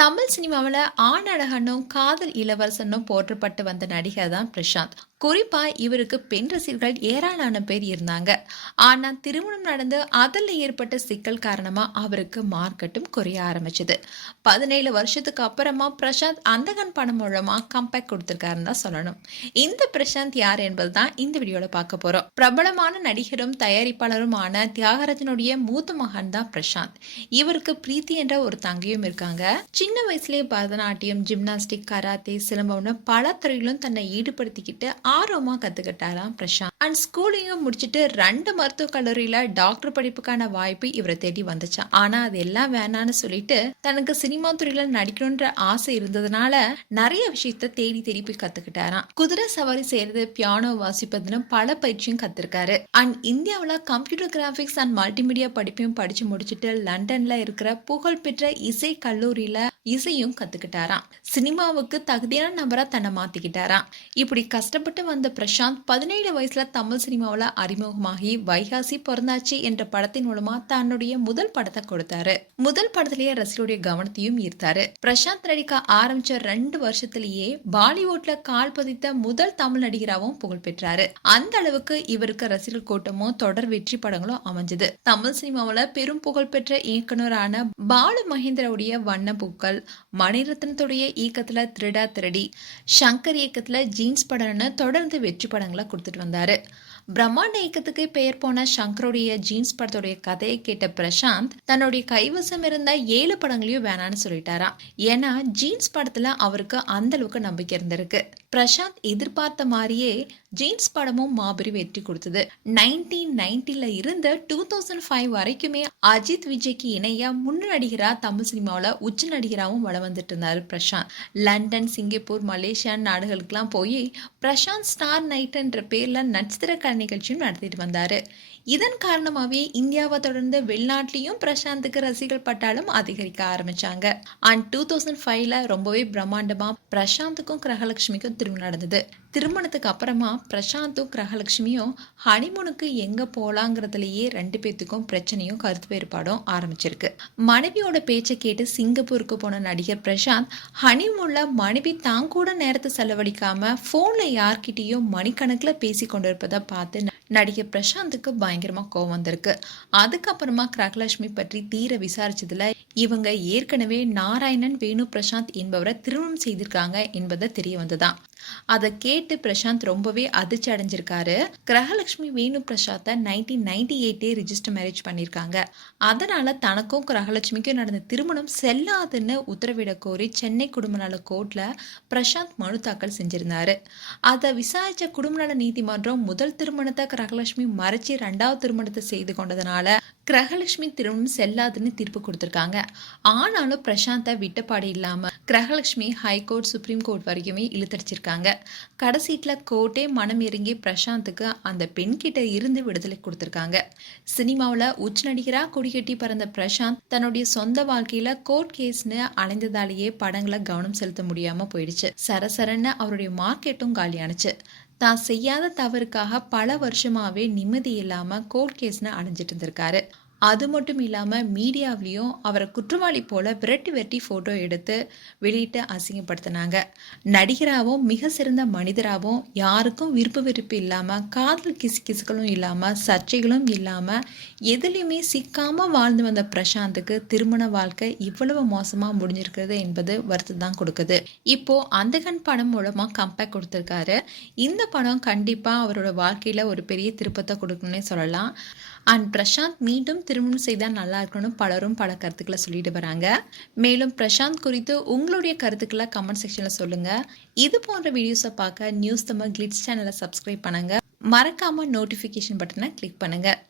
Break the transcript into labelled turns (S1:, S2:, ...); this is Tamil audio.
S1: தமிழ் சினிமாவில் ஆணழகனும் காதல் இளவரசனும் போற்றப்பட்டு வந்த நடிகர் தான் பிரசாந்த். குறிப்பா இவருக்கு பெண் ரசிகர்கள் ஏராளமான பேர் இருந்தாங்க. ஆனா திருமணம் நடந்து அதில் ஏற்பட்ட சிக்கல் காரணமா அவருக்கு மார்க்கெட்டும் குறைய ஆரம்பிச்சது. பதினேழு வருஷத்துக்கு அப்புறமா பிரசாந்த் அந்தகன் படம் மூலமா கம்பேக் கொடுத்துருக்காருன்னு தான் சொல்லணும். இந்த பிரசாந்த் யார் என்பது தான் இந்த வீடியோல பார்க்க போறோம். பிரபலமான நடிகரும் தயாரிப்பாளருமான தியாகராஜனுடைய மூத்த மகன் தான் பிரசாந்த். இவருக்கு பிரீத்தி என்ற ஒரு தங்கையும் இருக்காங்க. சின்ன வயசுலேயே பரதநாட்டியம் ஜிம்னாஸ்டிக் கராத்தே சிலம்பம்னு பல துறையிலும் தன்னை ஈடுபடுத்திக்கிட்டு ஆர்வமாக கற்றுக்கிட்டாராம் பிரசாந்த். அண்ட் ஸ்கூலிங்கும் முடிச்சுட்டு ரெண்டு மருத்துவக் கல்லூரியில டாக்டர் படிப்புக்கான வாய்ப்பு இவரை தேடி வந்துச்சான் ஆனால் அது எல்லாம் வேணான்னு சொல்லிட்டு தனக்கு சினிமா துறையில் நடிக்கணுன்ற ஆசை இருந்ததுனால நிறைய விஷயத்த தேடி தேடி போய் கத்துக்கிட்டாராம். குதிரை சவாரி செய்யறது பியானோ வாசிப்பதுன்னு பல பயிற்சியும் கற்றுருக்காரு அண்ட் இந்தியாவில் கம்ப்யூட்டர் கிராஃபிக்ஸ் அண்ட் மல்டிமீடியா படிப்பையும் படிச்சு முடிச்சுட்டு லண்டன்ல இருக்கிற புகழ்பெற்ற இசை கல்லூரியில் இசையும் கத்துக்கிட்டாராம். சினிமாவுக்கு தகுதியான நபரா தன்னை மாத்திக்கிட்டாராம். இப்படி கஷ்டப்பட்டு வந்த பிரசாந்த் பதினேழு வயசுல தமிழ் சினிமாவில் அறிமுகமாகி வைகாசி பிறந்தாச்சு என்ற படத்தின் மூலமா தன்னுடைய முதல் படத்தை கொடுத்தாரு. முதல் படத்திலேயே ரசிகருடைய கவனத்தையும் ஈர்த்தாரு. பிரசாந்த் நடிக்க ஆரம்பிச்ச ரெண்டு வருஷத்திலேயே பாலிவுட்ல கால் பதித்த முதல் தமிழ் நடிகராகவும் புகழ் பெற்றாரு. அந்த அளவுக்கு இவருக்கு ரசிகர் கூட்டமும் தொடர் வெற்றி படங்களும் அமைஞ்சது. தமிழ் சினிமாவில் பெரும் புகழ் பெற்ற இயக்குனரான பாலு மகேந்திராவுடைய வண்ணப்பூக்கள் மணிரத்னத்துடைய இயக்கத்துல திருடா திருடி சங்கர் இயக்கத்துல ஜீன்ஸ் படம்னு தொடர்ந்து வெற்றி படங்களை கொடுத்துட்டு வந்தாரு. பிரம்மாண்ட இயக்கத்துக்கு பெயர் போன சங்கருடைய ஜீன்ஸ் படத்துடைய கதையை கேட்ட பிரசாந்த் தன்னுடைய கைவசம் இருந்த ஏழு படங்களையும் வேணான்னு சொல்லிட்டாராம். ஏன்னா ஜீன்ஸ் படத்துல அவருக்கு அந்த அளவுக்கு நம்பிக்கை இருந்திருக்கு. பிரசாந்த் எதிர்பார்த்த மாதிரியே ஜீன்ஸ் படமும் மாபெரும் வெற்றி கொடுத்தது. நைன்டீன் நைன்டில இருந்து டூ தௌசண்ட் ஃபைவ் வரைக்குமே அஜித் விஜய்க்கு இணையா முன்னு நடிகரா தமிழ் சினிமாவில் உச்ச நடிகராகவும் வளம் வந்துட்டு இருந்தார் பிரசாந்த். லண்டன் சிங்கப்பூர் மலேசியா நாடுகளுக்கெல்லாம் போய் பிரசாந்த் ஸ்டார் நைட்ன்ற பேரில் நட்சத்திர கலை நிகழ்ச்சியும் நடத்திட்டு வந்தார். இதன் காரணமாகவே இந்தியாவை தொடர்ந்து வெளிநாட்டிலையும் பிரசாந்துக்கு ரசிகர் பட்டாலும் அதிகரிக்க ஆரம்பிச்சாங்க. அண்ட் டூ தௌசண்ட் ஃபைவ்ல ரொம்பவே பிரம்மாண்டமா பிரசாந்துக்கும் கிரகலட்சுமிக்கும் திருமணம் நடந்தது. திருமணத்துக்கு அப்புறமா பிரசாந்தும் கிரகலட்சுமியும் ஹனிமூனுக்கு எங்க போலாங்கிறதுலயே ரெண்டு பேத்துக்கும் பிரச்சனையும் கருத்து வேறுபாடும் ஆரம்பிச்சிருக்கு. மனைவியோட பேச்சை கேட்டு சிங்கப்பூருக்கு போன நடிகர் பிரசாந்த் ஹனிமூன்ல மனைவி தான் கூட நேரத்தை செலவழிக்காம போன்ல யார்கிட்டயும் மணிக்கணக்கில் பேசி கொண்டிருப்பதை பார்த்து நடிகர் பிரசாந்துக்கு பயங்கரமாக கோவம் வந்திருக்கு. அதுக்கப்புறமா கிரகலட்சுமி பற்றி தீர விசாரிச்சதில் இவங்க ஏற்கனவே நாராயணன் வேணு பிரசாந்த் என்பவரை திருமணம் செய்திருக்காங்க என்பதை தெரிய வந்ததுதான் அதை கேட்டு பிரசாந்த் ரொம்பவே அதிர்ச்சி அடைஞ்சிருக்காரு. கிரகலட்சுமி வேணு பிரசாத்தை நைன்டீன் நைன்டி எயிட்டே ரிஜிஸ்டர் மேரேஜ் பண்ணியிருக்காங்க அதனால தனக்கும் கிரகலட்சுமிக்கும் நடந்த திருமணம் செல்லாதுன்னு உத்தரவிட கோரி சென்னை குடும்ப நல கோர்ட்ல பிரசாந்த் மனு தாக்கல் செஞ்சிருந்தாரு. அதை விசாரிச்ச குடும்ப நல நீதிமன்றம் முதல் திருமணத்தை கிரகலட்சுமி மறைச்சி ரெண்டாவது திருமணத்தை செய்து கொண்டதுனால கிரகலட்சுமி திருமணம் செல்லாதுன்னு தீர்ப்பு கொடுத்துருக்காங்க. ஆனாலும் பிரசாந்தை விட்டப்பாடு இல்லாமல் கிரகலட்சுமி ஹைகோர்ட் சுப்ரீம் கோர்ட் வரைக்குமே இழுத்தடிச்சிருக்காங்க. கடைசீட்டில் கோர்ட்டே மனம் இறங்கி பிரசாந்துக்கு அந்த பெண்கிட்ட இருந்து விடுதலை கொடுத்துருக்காங்க. சினிமாவில் உச்ச நடிகராக கொடிகட்டி பறந்த பிரசாந்த் தன்னுடைய சொந்த வாழ்க்கையில் கோர்ட் கேஸ்னு அலைந்ததாலேயே படங்களை கவனம் செலுத்த முடியாமல் போயிடுச்சு. சரசரன்னு அவருடைய மார்க்கெட்டும் காலியானுச்சு தான் செய்யாத தவறுக்காக பல வருஷமாவே நிம்மதி இல்லாமல் கோர்ட் கேஸ்னு அடைஞ்சிட்டு இருந்திருக்காரு. அது மட்டும் இல்லாமல் மீடியாவிலையும் அவரை குற்றவாளி போல விரட்டி வெட்டி ஃபோட்டோ எடுத்து வெளியிட்டு அசிங்கப்படுத்தினாங்க. நடிகராகவும் மிக சிறந்த மனிதராகவும் யாருக்கும் விருப்ப விருப்பு இல்லாமல் காதல் கிசு கிசுகளும் இல்லாமல் சர்ச்சைகளும் இல்லாமல் எதுலேயுமே சிக்காமல் வாழ்ந்து வந்த பிரசாந்துக்கு திருமண வாழ்க்கை இவ்வளவு மோசமாக முடிஞ்சிருக்கிறது என்பது வருத்தம் தான் கொடுக்குது. இப்போ அந்தகன் படம் மூலமாக கம்பேக் கொடுத்துருக்காரு. இந்த படம் கண்டிப்பாக அவரோட வாழ்க்கையில் ஒரு பெரிய திருப்பத்தை கொடுக்கணும்னே சொல்லலாம். அண்ட் பிரசாந்த் மீண்டும் திருமணம் செய்தால் நல்லா இருக்கணும்னு பலரும் பல கருத்துக்களை சொல்லிட்டு வராங்க. மேலும் பிரசாந்த் குறித்து உங்களுடைய கருத்துக்களை கமெண்ட் செக்ஷனில் சொல்லுங்கள் இது போன்ற வீடியோஸை பார்க்க நியூஸ் தமிழ் கிளிட்ஸ் சேனலை சப்ஸ்கிரைப் பண்ணுங்கள் மறக்காமல் நோட்டிஃபிகேஷன் பட்டனை கிளிக் பண்ணுங்கள்